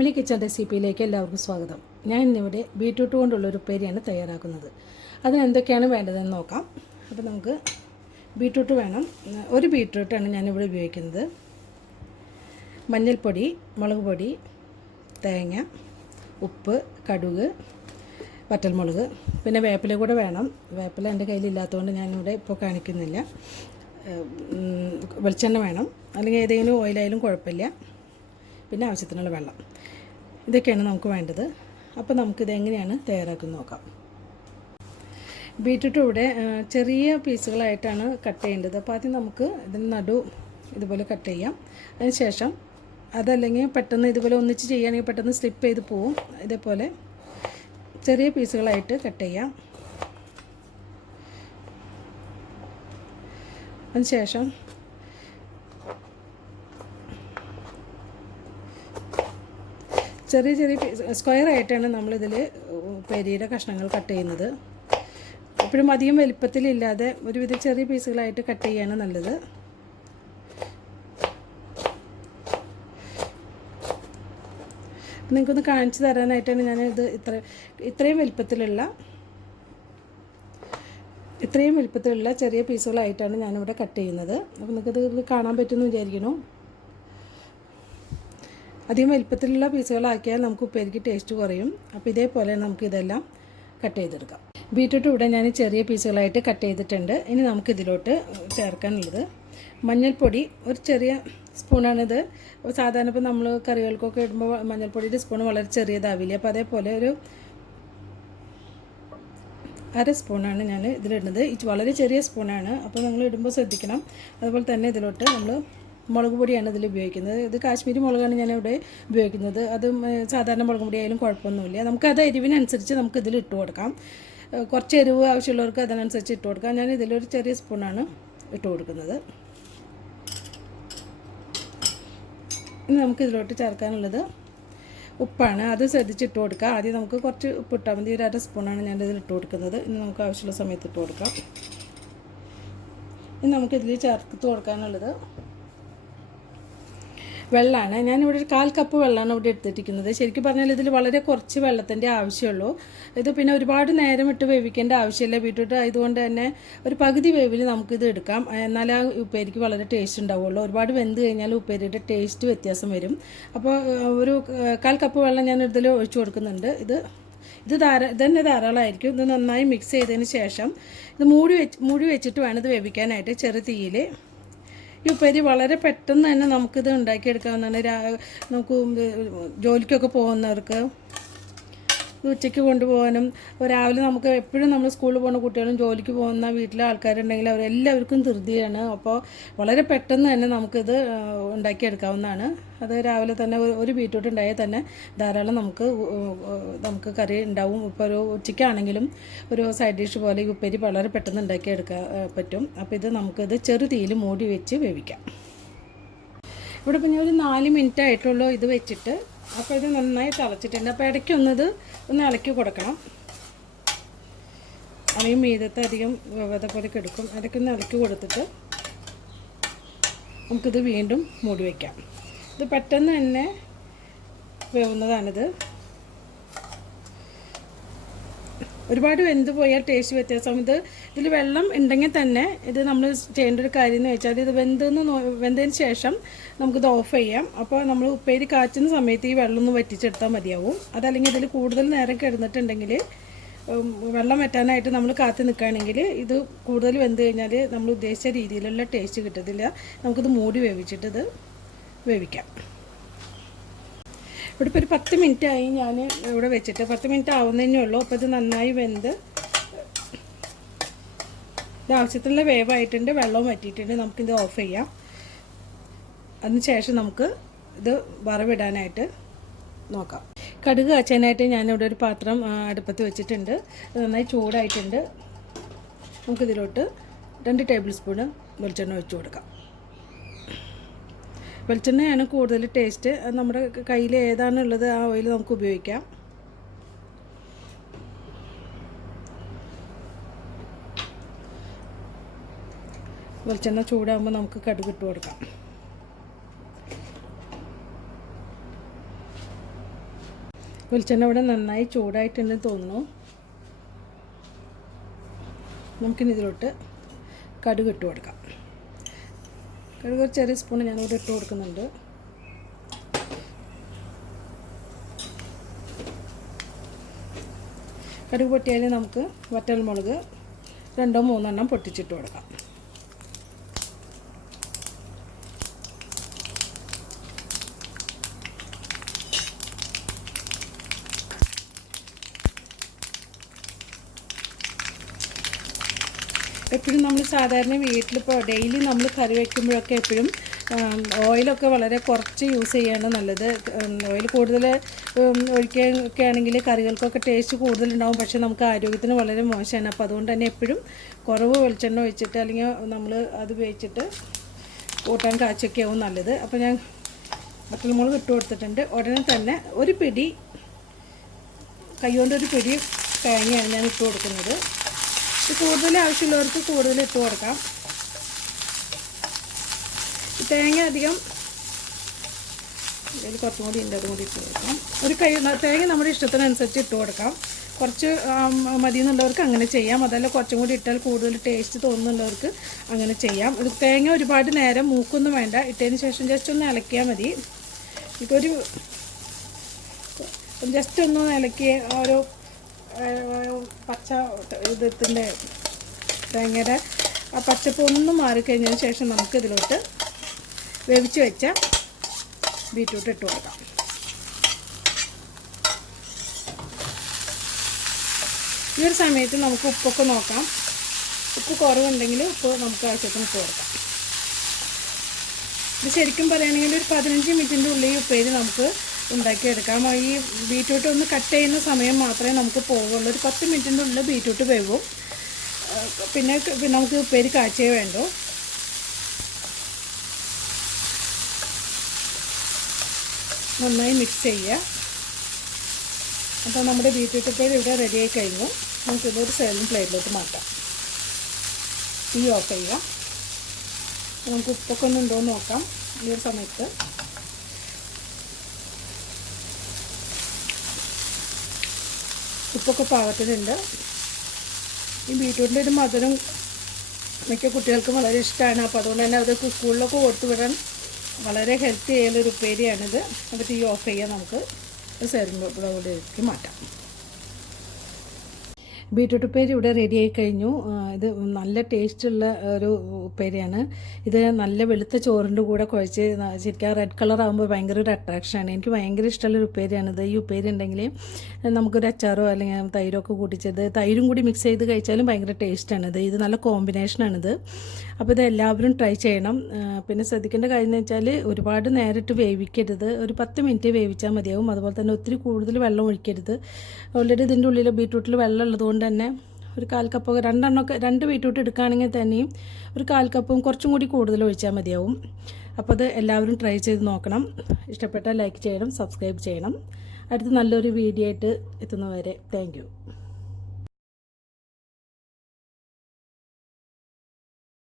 Family kitchen റെസിപ്പിയിലേക്ക് എല്ലാവർക്കും സ്വാഗതം. ഞാൻ ഇന്നിവിടെ ബീറ്റ്റൂട്ട് കൊണ്ടുള്ളൊരു ഉപ്പേരിയാണ് തയ്യാറാക്കുന്നത്. അതിനെന്തൊക്കെയാണ് വേണ്ടതെന്ന് നോക്കാം. അപ്പോൾ നമുക്ക് ബീറ്റ്റൂട്ട് വേണം. ഒരു ബീറ്റ്റൂട്ടാണ് ഞാനിവിടെ ഉപയോഗിക്കുന്നത്. മഞ്ഞൾപ്പൊടി, മുളക് പൊടി, തേങ്ങ, ഉപ്പ്, കടുക്, വറ്റൽമുളക്, പിന്നെ വേപ്പില കൂടെ വേണം. വേപ്പില എൻ്റെ കയ്യിലില്ലാത്തതുകൊണ്ട് ഞാനിവിടെ ഇപ്പോൾ കാണിക്കുന്നില്ല. വെളിച്ചെണ്ണ വേണം, അല്ലെങ്കിൽ ഏതെങ്കിലും ഓയിലായാലും കുഴപ്പമില്ല. പിന്നെ ആവശ്യത്തിനുള്ള വെള്ളം. ഇതൊക്കെയാണ് നമുക്ക് വേണ്ടത്. അപ്പോൾ നമുക്കിത് എങ്ങനെയാണ് തയ്യാറാക്കുന്നത് നോക്കാം. ബീറ്റ്റൂട്ട് ഇവിടെ ചെറിയ പീസുകളായിട്ടാണ് കട്ട് ചെയ്യേണ്ടത്. അപ്പോൾ ആദ്യം നമുക്ക് ഇതിന് നടു ഇതുപോലെ കട്ട് ചെയ്യാം. അതിന് ശേഷം അതല്ലെങ്കിൽ പെട്ടെന്ന് ഇതുപോലെ ഒന്നിച്ച് ചെയ്യുകയാണെങ്കിൽ പെട്ടെന്ന് സ്ലിപ്പ് ചെയ്ത് പോവും. ഇതേപോലെ ചെറിയ പീസുകളായിട്ട് കട്ട് ചെയ്യാം. അതിന് ശേഷം ചെറിയ ചെറിയ സ്ക്വയറായിട്ടാണ് നമ്മളിതിൽ പെരിയുടെ കഷ്ണങ്ങൾ കട്ട് ചെയ്യുന്നത്. എപ്പോഴും അധികം വലിപ്പത്തിലില്ലാതെ ഒരുവിധം ചെറിയ പീസുകളായിട്ട് കട്ട് ചെയ്യാണ് നല്ലത്. നിങ്ങൾക്കൊന്ന് കാണിച്ചു തരാനായിട്ടാണ് ഞാനിത് ഇത്രയും വലിപ്പത്തിലുള്ള ചെറിയ പീസുകളായിട്ടാണ് ഞാനിവിടെ കട്ട് ചെയ്യുന്നത്. അപ്പോൾ നിങ്ങൾക്കത് കാണാൻ പറ്റുമെന്ന് വിചാരിക്കുന്നു. അധികം വലിപ്പത്തിലുള്ള പീസുകളാക്കിയാൽ നമുക്ക് ഉപ്പേരിക്ക് ടേസ്റ്റ് കുറയും. അപ്പോൾ ഇതേപോലെ നമുക്കിതെല്ലാം കട്ട് ചെയ്തെടുക്കാം. ബീറ്റ്റൂട്ട് ഇവിടെ ഞാൻ ചെറിയ പീസുകളായിട്ട് കട്ട് ചെയ്തിട്ടുണ്ട്. ഇനി നമുക്കിതിലോട്ട് ചേർക്കാനുള്ളത് മഞ്ഞൾപ്പൊടി. ഒരു ചെറിയ സ്പൂണാണിത്. സാധാരണ ഇപ്പോൾ നമ്മൾ കറികൾക്കൊക്കെ ഇടുമ്പോൾ മഞ്ഞൾപ്പൊടിയുടെ സ്പൂൺ വളരെ ചെറിയതാവില്ലേ. അപ്പോൾ അതേപോലെ ഒരു അര സ്പൂണാണ് ഞാൻ ഇതിലിടുന്നത്. വളരെ ചെറിയ സ്പൂണാണ്. അപ്പോൾ നിങ്ങൾ ഇടുമ്പോൾ ശ്രദ്ധിക്കണം. അതുപോലെ തന്നെ ഇതിലോട്ട് നമ്മൾ മുളക് പൊടിയാണ് ഇതിൽ ഉപയോഗിക്കുന്നത്. ഇത് കാശ്മീരി മുളകാണ് ഞാനിവിടെ ഉപയോഗിക്കുന്നത്. അത് സാധാരണ മുളക് പൊടി ആയാലും കുഴപ്പമൊന്നുമില്ല. നമുക്കത് എരിവിനനുസരിച്ച് നമുക്കിതിൽ ഇട്ട് കൊടുക്കാം. കുറച്ച് എരിവ് ആവശ്യമുള്ളവർക്ക് അതിനനുസരിച്ച് ഇട്ട് കൊടുക്കാം. ഞാൻ ഇതിലൊരു ചെറിയ സ്പൂണാണ് ഇട്ട് കൊടുക്കുന്നത്. ഇനി നമുക്കിതിലോട്ട് ചേർക്കാനുള്ളത് ഉപ്പാണ്. അത് ശ്രദ്ധിച്ചിട്ട് കൊടുക്കുക. ആദ്യം നമുക്ക് കുറച്ച് ഉപ്പിട്ടാൽ മതി. ഒരു അര സ്പൂണാണ് ഞാനിതിൽ ഇട്ട് കൊടുക്കുന്നത്. ഇനി നമുക്ക് ആവശ്യമുള്ള സമയത്ത് ഇട്ട് കൊടുക്കാം. ഇനി നമുക്കിതിൽ ചേർത്ത് കൊടുക്കാനുള്ളത് വെള്ളമാണ്. ഞാനിവിടെ ഒരു 1/4 കപ്പ് വെള്ളമാണ് ഇവിടെ എടുത്തിരിക്കുന്നത്. ശരിക്കും പറഞ്ഞാൽ ഇതിൽ വളരെ കുറച്ച് വെള്ളത്തിൻ്റെ ആവശ്യമുള്ളൂ. ഇത് പിന്നെ ഒരുപാട് നേരം ഇട്ട് വേവിക്കേണ്ട ആവശ്യമില്ല. ബീറ്റ്റൂട്ട് ആയതുകൊണ്ട് തന്നെ ഒരു പകുതി വേവിൽ നമുക്കിത് എടുക്കാം. എന്നാൽ ആ ഉപ്പേരിക്ക് വളരെ ടേസ്റ്റ് ഉണ്ടാവുള്ളൂ. ഒരുപാട് വെന്ത് കഴിഞ്ഞാൽ ഉപ്പേരിയുടെ ടേസ്റ്റ് വ്യത്യാസം വരും. അപ്പോൾ ഒരു 1/4 കപ്പ് വെള്ളം ഞാൻ ഇതിൽ ഒഴിച്ചു കൊടുക്കുന്നുണ്ട്. ഇത് തന്നെ ധാരാളമായിരിക്കും. ഇത് നന്നായി മിക്സ് ചെയ്തതിന് ശേഷം ഇത് മൂടി വെച്ചിട്ട് വേണം ഇത് വേവിക്കാനായിട്ട് ചെറു തീയിൽ. ഈ ഉപ്പേരി വളരെ പെട്ടെന്ന് തന്നെ നമുക്കിത് ഉണ്ടാക്കിയെടുക്കാവുന്നതാണ്. നമുക്ക് ജോലിക്കൊക്കെ പോകുന്നവർക്ക് ഉച്ചയ്ക്ക് കൊണ്ടുപോകാനും രാവിലെ നമുക്ക് എപ്പോഴും നമ്മൾ സ്കൂളിൽ പോകുന്ന കുട്ടികളും ജോലിക്ക് പോകുന്ന വീട്ടിലെ ആൾക്കാരുണ്ടെങ്കിൽ അവരെല്ലാവർക്കും ധൃതിയാണ്. അപ്പോൾ വളരെ പെട്ടെന്ന് തന്നെ നമുക്കിത് ഉണ്ടാക്കിയെടുക്കാവുന്നതാണ്. അത് രാവിലെ തന്നെ ഒരു ബീറ്റ്റൂട്ട് ഉണ്ടായാൽ തന്നെ ധാരാളം നമുക്ക് കറി ഉണ്ടാവും. ഇപ്പോൾ ഒരു ഉച്ചയ്ക്കാണെങ്കിലും ഒരു സൈഡ് ഡിഷ് പോലെ ഈ ഉപ്പേരി വളരെ പെട്ടെന്ന് ഉണ്ടാക്കിയെടുക്കാൻ പറ്റും. അപ്പോൾ ഇത് നമുക്കിത് ചെറു തീയിൽ മൂടി വെച്ച് വേവിക്കാം. ഇവിടെ പിന്നെ ഒരു 4 മിനിറ്റ് ആയിട്ടുള്ളൂ ഇത് വെച്ചിട്ട്. അപ്പോൾ ഇത് നന്നായി തിളച്ചിട്ടുണ്ട്. അപ്പോൾ ഇടയ്ക്കൊന്നത് ഒന്ന് ഇളക്കി കൊടുക്കണം. അല്ലെങ്കിൽ മീതത്തെ അധികം പോലെ കെടുക്കും. ഇടയ്ക്കൊന്ന് ഇളക്കി കൊടുത്തിട്ട് നമുക്കിത് വീണ്ടും മൂടി വയ്ക്കാം. ഇത് പെട്ടെന്ന് തന്നെ വേവുന്നതാണിത്. ഒരുപാട് വെന്ത് പോയാൽ ടേസ്റ്റ് വ്യത്യാസം. ഇതിൽ വെള്ളം ഉണ്ടെങ്കിൽ തന്നെ ഇത് നമ്മൾ ചെയ്യേണ്ട ഒരു കാര്യം എന്ന് വെച്ചാൽ ഇത് വെന്തതിന് ശേഷം നമുക്കിത് ഓഫ് ചെയ്യാം. അപ്പോൾ നമ്മൾ ഉപ്പേരി കാച്ചുന്ന സമയത്ത് ഈ വെള്ളം ഒന്ന് വറ്റിച്ചെടുത്താൽ മതിയാവും. അതല്ലെങ്കിൽ ഇതിൽ കൂടുതൽ നേരം കിടന്നിട്ടുണ്ടെങ്കിൽ വെള്ളം വറ്റാനായിട്ട് നമ്മൾ കാത്തു നിൽക്കുകയാണെങ്കിൽ ഇത് കൂടുതൽ വെന്ത് കഴിഞ്ഞാൽ നമ്മൾ ഉദ്ദേശിച്ച രീതിയിലുള്ള ടേസ്റ്റ് കിട്ടത്തില്ല. നമുക്കിത് മൂടി വേവിച്ചിട്ട് ഇത് വേവിക്കാം. ഇവിടെ ഇപ്പോൾ ഒരു 10 മിനിറ്റ് ആയി ഞാൻ ഇവിടെ വെച്ചിട്ട്. 10 മിനിറ്റ് ആവുന്നതേ ഉള്ളൂ. അപ്പോൾ ഇത് നന്നായി വെന്ത് ഇത് ആവശ്യത്തിനുള്ള വേവായിട്ടുണ്ട്. വെള്ളവും വറ്റിയിട്ടുണ്ട്. നമുക്കിത് ഓഫ് ചെയ്യാം. അതിന് ശേഷം നമുക്ക് ഇത് വറവിടാനായിട്ട് നോക്കാം. കടുക് കാച്ചാനായിട്ട് ഞാനിവിടെ ഒരു പാത്രം അടുപ്പത്ത് വെച്ചിട്ടുണ്ട്. നന്നായി ചൂടായിട്ടുണ്ട്. നമുക്കിതിലോട്ട് 2 ടേബിൾ സ്പൂണ് വെളിച്ചെണ്ണ ഒഴിച്ച് കൊടുക്കാം. വെളിച്ചെണ്ണയാണ് കൂടുതൽ ടേസ്റ്റ്. നമ്മുടെ കയ്യിൽ ഏതാണുള്ളത് ആ ഓയിൽ നമുക്ക് ഉപയോഗിക്കാം. വെളിച്ചെണ്ണ ചൂടാകുമ്പോൾ നമുക്ക് കടുക് ഇട്ട് കൊടുക്കാം. വെളിച്ചെണ്ണ ഇവിടെ നന്നായി ചൂടായിട്ടുണ്ടെന്ന് തോന്നുന്നു. നമുക്കിനി ഇതിലോട്ട് കടുക് ഇട്ട് കൊടുക്കാം. കടുക് ഒരു ചെറിയ സ്പൂൺ ഞാനിവിടെ ഇട്ട് കൊടുക്കുന്നുണ്ട്. കടുക് പൊട്ടിയാൽ നമുക്ക് വറ്റൽമുളക് 2-3 എണ്ണം പൊട്ടിച്ചിട്ട് കൊടുക്കാം. എപ്പോഴും നമ്മൾ സാധാരണ വീട്ടിലിപ്പോൾ ഡെയിലി നമ്മൾ കറി വയ്ക്കുമ്പോഴൊക്കെ എപ്പോഴും ഓയിലൊക്കെ വളരെ കുറച്ച് യൂസ് ചെയ്യാണ് നല്ലത്. ഓയിൽ കൂടുതൽ ഒഴിക്കുകയൊക്കെ ആണെങ്കിൽ കറികൾക്കൊക്കെ ടേസ്റ്റ് കൂടുതലുണ്ടാവും, പക്ഷേ നമുക്ക് ആരോഗ്യത്തിന് വളരെ മോശമാണ്. അപ്പോൾ അതുകൊണ്ട് തന്നെ എപ്പോഴും കുറവ് വെളിച്ചെണ്ണ ഒഴിച്ചിട്ട് അല്ലെങ്കിൽ നമ്മൾ അത് ഉപയോഗിച്ചിട്ട് കൂട്ടാൻ കാച്ചൊക്കെ ആവും നല്ലത്. അപ്പോൾ ഞാൻ വറ്റൽമുളക് ഇട്ട് കൊടുത്തിട്ടുണ്ട്. ഉടനെ തന്നെ ഒരു പിടി കൈകൊണ്ട് ഒരു പിടി തേങ്ങയാണ് ഞാൻ ഇട്ട് കൊടുക്കുന്നത്. കൂടുതൽ ആവശ്യമുള്ളവർക്ക് കൂടുതൽ ഇട്ട് കൊടുക്കാം. തേങ്ങ അധികം ഇതിൽ കുറച്ചും കൂടി ഉണ്ട്, അതും കൂടി ഇട്ട് കൊടുക്കാം. ഒരു തേങ്ങ നമ്മുടെ ഇഷ്ടത്തിനനുസരിച്ച് ഇട്ട് കൊടുക്കാം. കുറച്ച് മതി എന്നുള്ളവർക്ക് അങ്ങനെ ചെയ്യാം. അതല്ല കുറച്ചും കൂടി ഇട്ടാൽ കൂടുതൽ ടേസ്റ്റ് തോന്നുന്നുള്ളവർക്ക് അങ്ങനെ ചെയ്യാം. ഇത് തേങ്ങ ഒരുപാട് നേരം മൂക്കൊന്നും വേണ്ട. ഇട്ടതിന് ശേഷം ജസ്റ്റ് ഒന്ന് ഇളക്കിയാൽ മതി. ഇതൊരു ജസ്റ്റ് ഒന്ന് ഇളക്കി ഓരോ പച്ച ഇതിൻ്റെ തേങ്ങയുടെ ആ പച്ചപ്പ് ഒന്ന് മാറിക്കഴിഞ്ഞതിന് ശേഷം നമുക്ക് ഇതിലോട്ട് വേവിച്ച് വെച്ച ബീറ്റ്റൂട്ട് ഇട്ട് കൊടുക്കാം. ഈ ഒരു സമയത്ത് നമുക്ക് ഉപ്പൊക്കെ നോക്കാം. ഉപ്പ് കുറവുണ്ടെങ്കിൽ ഉപ്പ് നമുക്ക് ആവശ്യത്തിന് ഇട്ട് കൊടുക്കാം. ഇത് ശരിക്കും പറയുകയാണെങ്കിൽ ഒരു 15 മിനിറ്റിൻ്റെ ഉള്ളിൽ ഉപ്പേരി നമുക്ക് ഉണ്ടാക്കിയെടുക്കാം. ഈ ബീറ്റ്റൂട്ട് ഒന്ന് കട്ട് ചെയ്യുന്ന സമയം മാത്രമേ നമുക്ക് പോവുള്ളൂ. ഒരു 10 മിനിറ്റിൻ്റെ ഉള്ളിൽ ബീറ്റ്റൂട്ട് വേവും. പിന്നെ നമുക്ക് ഉപ്പേരി കാച്ചേ വേണ്ടൂ. നന്നായി മിക്സ് ചെയ്യുക. അപ്പോൾ നമ്മുടെ ബീറ്റ്റൂട്ട് ഉപ്പേരി ഇവിടെ റെഡിയായി കഴിഞ്ഞു. നമുക്കിതൊരു സെർവിങ് പ്ലേറ്റിലോട്ട് മാറ്റാം. തീ ഓഫ് ചെയ്യുക. നമുക്ക് ഉപ്പൊക്കെ ഒന്നും ഉണ്ടോ എന്ന് നോക്കാം. ഈ ഒരു സമയത്ത് ഉപ്പൊക്കെ പാകത്തിനുണ്ട്. ഈ ബീറ്റ്റൂട്ടിൻ്റെ ഒരു മധുരം മിക്ക കുട്ടികൾക്കും വളരെ ഇഷ്ടമാണ്. അപ്പോൾ അതുകൊണ്ട് തന്നെ അതൊക്കെ സ്കൂളിലൊക്കെ കൊടുത്തു വിടാൻ വളരെ ഹെൽത്തി ആയുള്ളൊരു ഉപ്പേരിയാണിത്. അപ്പോൾ തീ ഓഫ് ചെയ്യാൻ നമുക്ക് സെർവിങ് ബൗളിലേക്ക് മാറ്റാം. ബീറ്റ്റൂട്ട് ഉപ്പേരി ഇവിടെ റെഡി ആയി കഴിഞ്ഞു. ഇത് നല്ല ടേസ്റ്റുള്ള ഒരു ഉപ്പേരിയാണ്. ഇത് നല്ല വെളുത്ത ചോറിൻ്റെ കൂടെ കുഴച്ച് ശരിക്കും റെഡ് കളർ ആകുമ്പോൾ ഭയങ്കര ഒരു അട്രാക്ഷനാണ്. എനിക്ക് ഭയങ്കര ഇഷ്ടമുള്ളൊരു ഉപ്പേരിയാണിത്. ഈ ഉപ്പേരി ഉണ്ടെങ്കിൽ നമുക്കൊരു അച്ചാറോ അല്ലെങ്കിൽ തൈരൊക്കെ കൂട്ടിച്ചത് തൈരും കൂടി മിക്സ് ചെയ്ത് കഴിച്ചാലും ഭയങ്കര ടേസ്റ്റാണിത്. ഇത് നല്ല കോമ്പിനേഷനാണിത്. അപ്പോൾ ഇത് എല്ലാവരും ട്രൈ ചെയ്യണം. പിന്നെ ശ്രദ്ധിക്കേണ്ട കാര്യം എന്ന് വെച്ചാൽ ഒരുപാട് നേരിട്ട് വേവിക്കരുത്. ഒരു 10 മിനിറ്റ് വേവിച്ചാൽ മതിയാവും. അതുപോലെ തന്നെ ഒത്തിരി കൂടുതൽ വെള്ളം ഒഴിക്കരുത്. ഓൾറെഡി ഇതിൻ്റെ ഉള്ളിൽ ബീറ്റ്റൂട്ടിൽ വെള്ളം ഉള്ളതുകൊണ്ട് തന്നെ ഒരു 1/4 കപ്പൊക്കെ 2 ബീറ്റ്റൂട്ട് എടുക്കുകയാണെങ്കിൽ തന്നെയും ഒരു 1/4 കപ്പും കുറച്ചും കൂടി കൂടുതൽ ഒഴിച്ചാൽ മതിയാവും. അപ്പോൾ അത് എല്ലാവരും ട്രൈ ചെയ്ത് നോക്കണം. ഇഷ്ടപ്പെട്ടാൽ ലൈക്ക് ചെയ്യണം, സബ്സ്ക്രൈബ് ചെയ്യണം. അടുത്ത നല്ലൊരു വീഡിയോ ആയിട്ട് എത്തുന്നവരെ താങ്ക് യു.